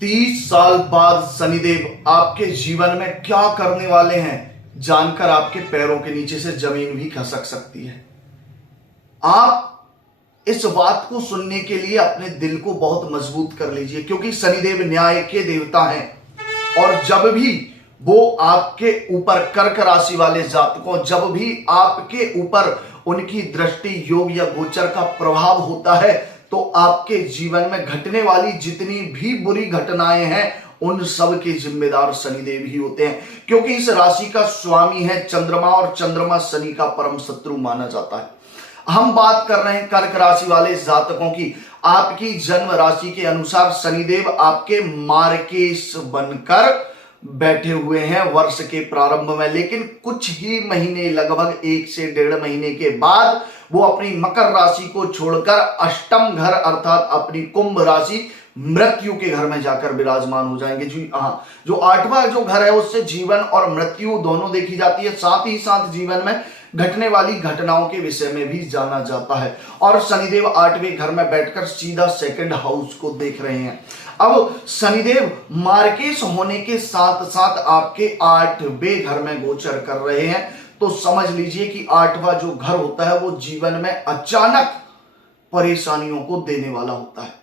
30 साल बाद शनिदेव आपके जीवन में क्या करने वाले हैं, जानकर आपके पैरों के नीचे से जमीन भी खसक सकती है। आप इस बात को सुनने के लिए अपने दिल को बहुत मजबूत कर लीजिए, क्योंकि शनिदेव न्याय के देवता हैं। और जब भी वो आपके ऊपर कर्क राशि वाले जातकों, जब भी आपके ऊपर उनकी दृष्टि, योग या गोचर का प्रभाव होता है, तो आपके जीवन में घटने वाली जितनी भी बुरी घटनाएं हैं उन सब के जिम्मेदार शनिदेव ही होते हैं, क्योंकि इस राशि का स्वामी है चंद्रमा और चंद्रमा शनि का परम शत्रु माना जाता है। हम बात कर रहे हैं कर्क राशि वाले जातकों की। आपकी जन्म राशि के अनुसार शनिदेव आपके मार्केश बनकर बैठे हुए हैं वर्ष के प्रारंभ में, लेकिन कुछ ही महीने, लगभग 1 से 1.5 महीने के बाद वो अपनी मकर राशि को छोड़कर अष्टम घर अर्थात अपनी कुंभ राशि मृत्यु के घर में जाकर विराजमान हो जाएंगे। जी हाँ, जो 8वां जो घर है उससे जीवन और मृत्यु दोनों देखी जाती है, साथ ही साथ जीवन में घटने वाली घटनाओं के विषय में भी जाना जाता है। और शनिदेव 8वें घर में बैठकर सीधा सेकंड हाउस को देख रहे हैं। अब शनिदेव मार्केश होने के साथ साथ आपके 8वें घर में गोचर कर रहे हैं, तो समझ लीजिए कि 8वां जो घर होता है वो जीवन में अचानक परेशानियों को देने वाला होता है।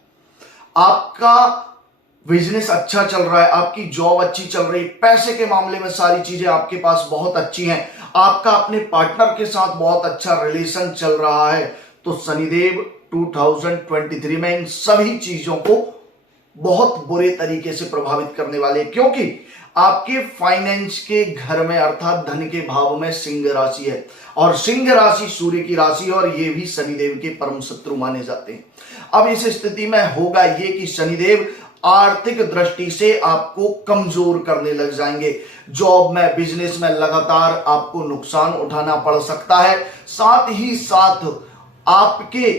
आपका बिजनेस अच्छा चल रहा है, आपकी जॉब अच्छी चल रही है, पैसे के मामले में सारी चीजें आपके पास बहुत अच्छी हैं, आपका अपने पार्टनर के साथ बहुत अच्छा रिलेशन चल रहा है, तो शनिदेव 2023 में इन सभी चीजों को बहुत बुरे तरीके से प्रभावित करने वाले, क्योंकि आपके फाइनेंस के घर में अर्थात धन के भाव में सिंह राशि है, और सिंह राशि सूर्य की राशि, और ये भी शनिदेव के परम शत्रु माने जाते हैं। अब इस स्थिति में होगा ये कि शनिदेव आर्थिक दृष्टि से आपको कमजोर करने लग जाएंगे। जॉब में, बिजनेस में लगातार आपको नुकसान उठाना पड़ सकता है। साथ ही साथ आपके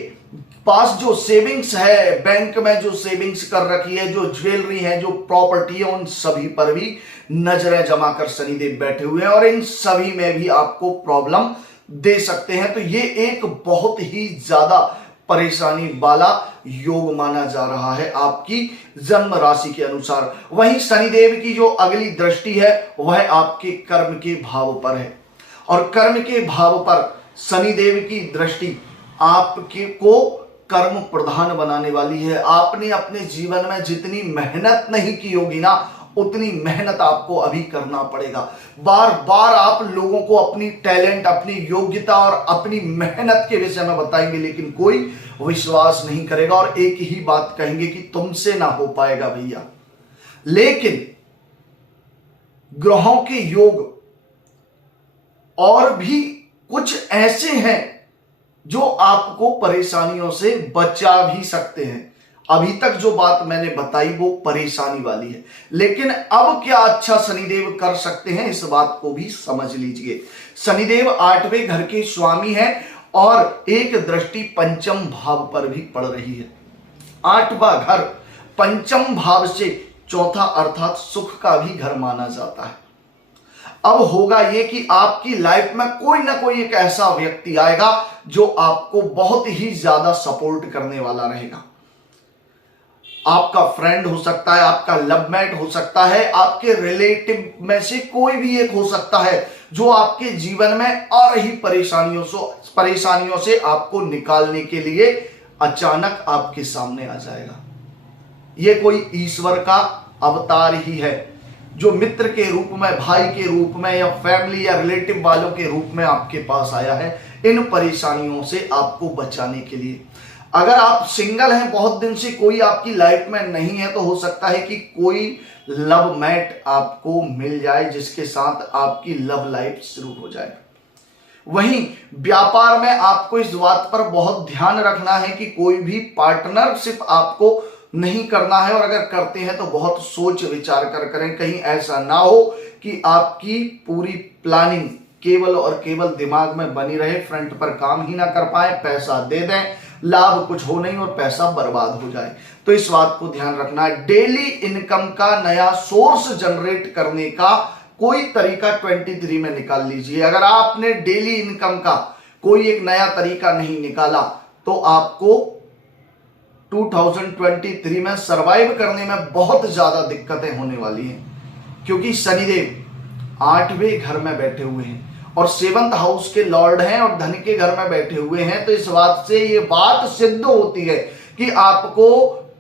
पास जो सेविंग्स है, बैंक में जो सेविंग्स कर रखी है, जो ज्वेलरी है, जो प्रॉपर्टी है, उन सभी पर भी नजरें जमा कर शनिदेव बैठे हुए हैं, और इन सभी में भी आपको प्रॉब्लम दे सकते हैं। तो ये एक बहुत ही ज्यादा परेशानी वाला योग माना जा रहा है आपकी जन्म राशि के अनुसार। वहीं शनिदेव की जो अगली दृष्टि है वह आपके कर्म के भाव पर है, और कर्म के भाव पर शनिदेव की दृष्टि आपके को कर्म प्रधान बनाने वाली है। आपने अपने जीवन में जितनी मेहनत नहीं की होगी ना, उतनी मेहनत आपको अभी करना पड़ेगा। बार बार आप लोगों को अपनी टैलेंट, अपनी योग्यता और अपनी मेहनत के विषय में बताएंगे, लेकिन कोई विश्वास नहीं करेगा और एक ही बात कहेंगे कि तुमसे ना हो पाएगा भैया। लेकिन ग्रहों के योग और भी कुछ ऐसे हैं जो आपको परेशानियों से बचा भी सकते हैं। अभी तक जो बात मैंने बताई वो परेशानी वाली है, लेकिन अब क्या अच्छा शनिदेव कर सकते हैं, इस बात को भी समझ लीजिए। शनिदेव 8वें घर के स्वामी हैं और एक दृष्टि पंचम भाव पर भी पड़ रही है। 8वां घर पंचम भाव से चौथा अर्थात सुख का भी घर माना जाता है। अब होगा यह कि आपकी लाइफ में कोई ना कोई एक ऐसा व्यक्ति आएगा जो आपको बहुत ही ज्यादा सपोर्ट करने वाला रहेगा। आपका फ्रेंड हो सकता है, आपका लवमेट हो सकता है, आपके रिलेटिव में से कोई भी एक हो सकता है जो आपके जीवन में आ रही परेशानियों से आपको निकालने के लिए अचानक आपके सामने आ जाएगा। यह कोई ईश्वर का अवतार ही है जो मित्र के रूप में, भाई के रूप में, या फैमिली या रिलेटिव वालों के रूप में आपके पास आया है इन परेशानियों से आपको बचाने के लिए। अगर आप सिंगल हैं, बहुत दिन से कोई आपकी लाइफ में नहीं है, तो हो सकता है कि कोई लव मैट आपको मिल जाए जिसके साथ आपकी लव लाइफ शुरू हो जाए। वहीं व्यापार में आपको इस बात पर बहुत ध्यान रखना है कि कोई भी पार्टनरशिप आपको नहीं करना है, और अगर करते हैं तो बहुत सोच विचार कर करें। कहीं ऐसा ना हो कि आपकी पूरी प्लानिंग केवल और केवल दिमाग में बनी रहे, फ्रंट पर काम ही ना कर पाए, पैसा दे दें, लाभ कुछ हो नहीं और पैसा बर्बाद हो जाए। तो इस बात को ध्यान रखना है। डेली इनकम का नया सोर्स जनरेट करने का कोई तरीका 23 में निकाल लीजिए। अगर आपने डेली इनकम का कोई एक नया तरीका नहीं निकाला तो आपको 2023 में सरवाइव करने में बहुत ज्यादा दिक्कतें होने वाली हैं, क्योंकि शनिदेव 8वें घर में बैठे हुए हैं और 7th हाउस के लॉर्ड हैं और धन के घर में बैठे हुए हैं। तो इस बात से ये बात सिद्ध होती है कि आपको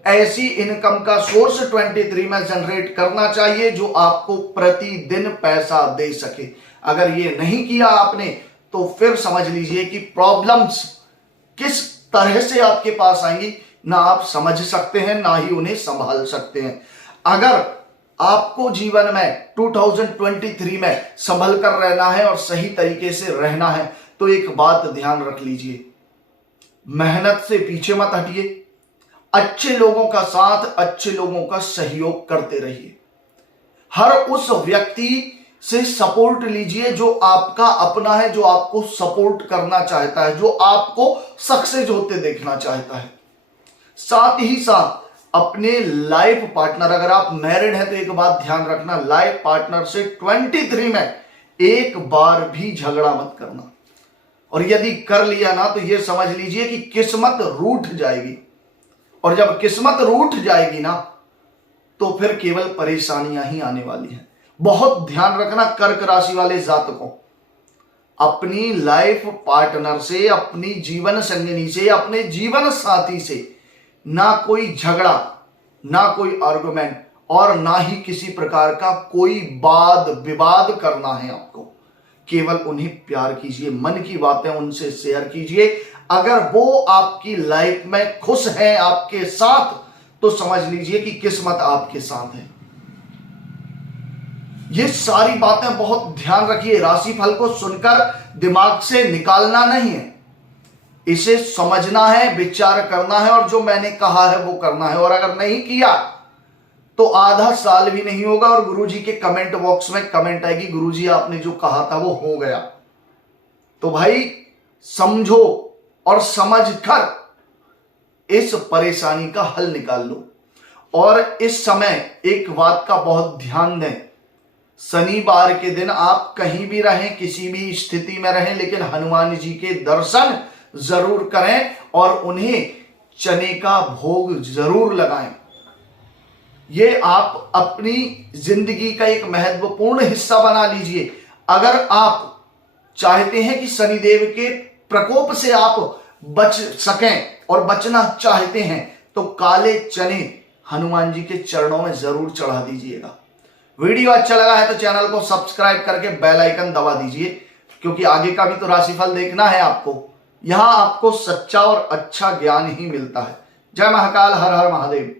ऐसी इनकम का सोर्स 23 में जनरेट करना चाहिए जो आपको प्रतिदिन पैसा दे सके। अगर ये नहीं किया आपने तो फिर समझ लीजिए कि प्रॉब्लम्स किस तरह से आपके पास आएंगी ना आप समझ सकते हैं, ना ही उन्हें संभाल सकते हैं। अगर आपको जीवन में 2023 में संभल कर रहना है और सही तरीके से रहना है तो एक बात ध्यान रख लीजिए, मेहनत से पीछे मत हटिए, अच्छे लोगों का साथ, अच्छे लोगों का सहयोग करते रहिए। हर उस व्यक्ति से सपोर्ट लीजिए जो आपका अपना है, जो आपको सपोर्ट करना चाहता है, जो आपको सक्सेस होते देखना चाहता है। साथ ही साथ अपने लाइफ पार्टनर, अगर आप मैरिड हैं तो एक बात ध्यान रखना, लाइफ पार्टनर से 23 में एक बार भी झगड़ा मत करना, और यदि कर लिया ना तो यह समझ लीजिए कि किस्मत रूठ जाएगी, और जब किस्मत रूठ जाएगी ना तो फिर केवल परेशानियां ही आने वाली हैं। बहुत ध्यान रखना कर्क राशि वाले जातकों, अपनी लाइफ पार्टनर से, अपनी जीवन संगिनी से, अपने जीवन साथी से ना कोई झगड़ा, ना कोई आर्गुमेंट और ना ही किसी प्रकार का कोई वाद विवाद करना है आपको। केवल उन्हें प्यार कीजिए, मन की बातें उनसे शेयर कीजिए। अगर वो आपकी लाइफ में खुश हैं आपके साथ तो समझ लीजिए कि किस्मत आपके साथ है। ये सारी बातें बहुत ध्यान रखिए। राशिफल को सुनकर दिमाग से निकालना नहीं है, इसे समझना है, विचार करना है और जो मैंने कहा है वो करना है। और अगर नहीं किया तो आधा साल भी नहीं होगा और गुरुजी के कमेंट बॉक्स में कमेंट आएगी, गुरुजी आपने जो कहा था वो हो गया। तो भाई समझो और समझकर इस परेशानी का हल निकाल लो। और इस समय एक बात का बहुत ध्यान दें, शनिवार के दिन आप कहीं भी रहें, किसी भी स्थिति में रहें, लेकिन हनुमान जी के दर्शन जरूर करें और उन्हें चने का भोग जरूर लगाएं। ये आप अपनी जिंदगी का एक महत्वपूर्ण हिस्सा बना लीजिए। अगर आप चाहते हैं कि शनिदेव के प्रकोप से आप बच सकें और बचना चाहते हैं तो काले चने हनुमान जी के चरणों में जरूर चढ़ा दीजिएगा। वीडियो अच्छा लगा है तो चैनल को सब्सक्राइब करके बेल आइकन दबा दीजिए, क्योंकि आगे का भी तो राशिफल देखना है आपको। यहां आपको सच्चा और अच्छा ज्ञान ही मिलता है। जय महाकाल, हर हर महादेव।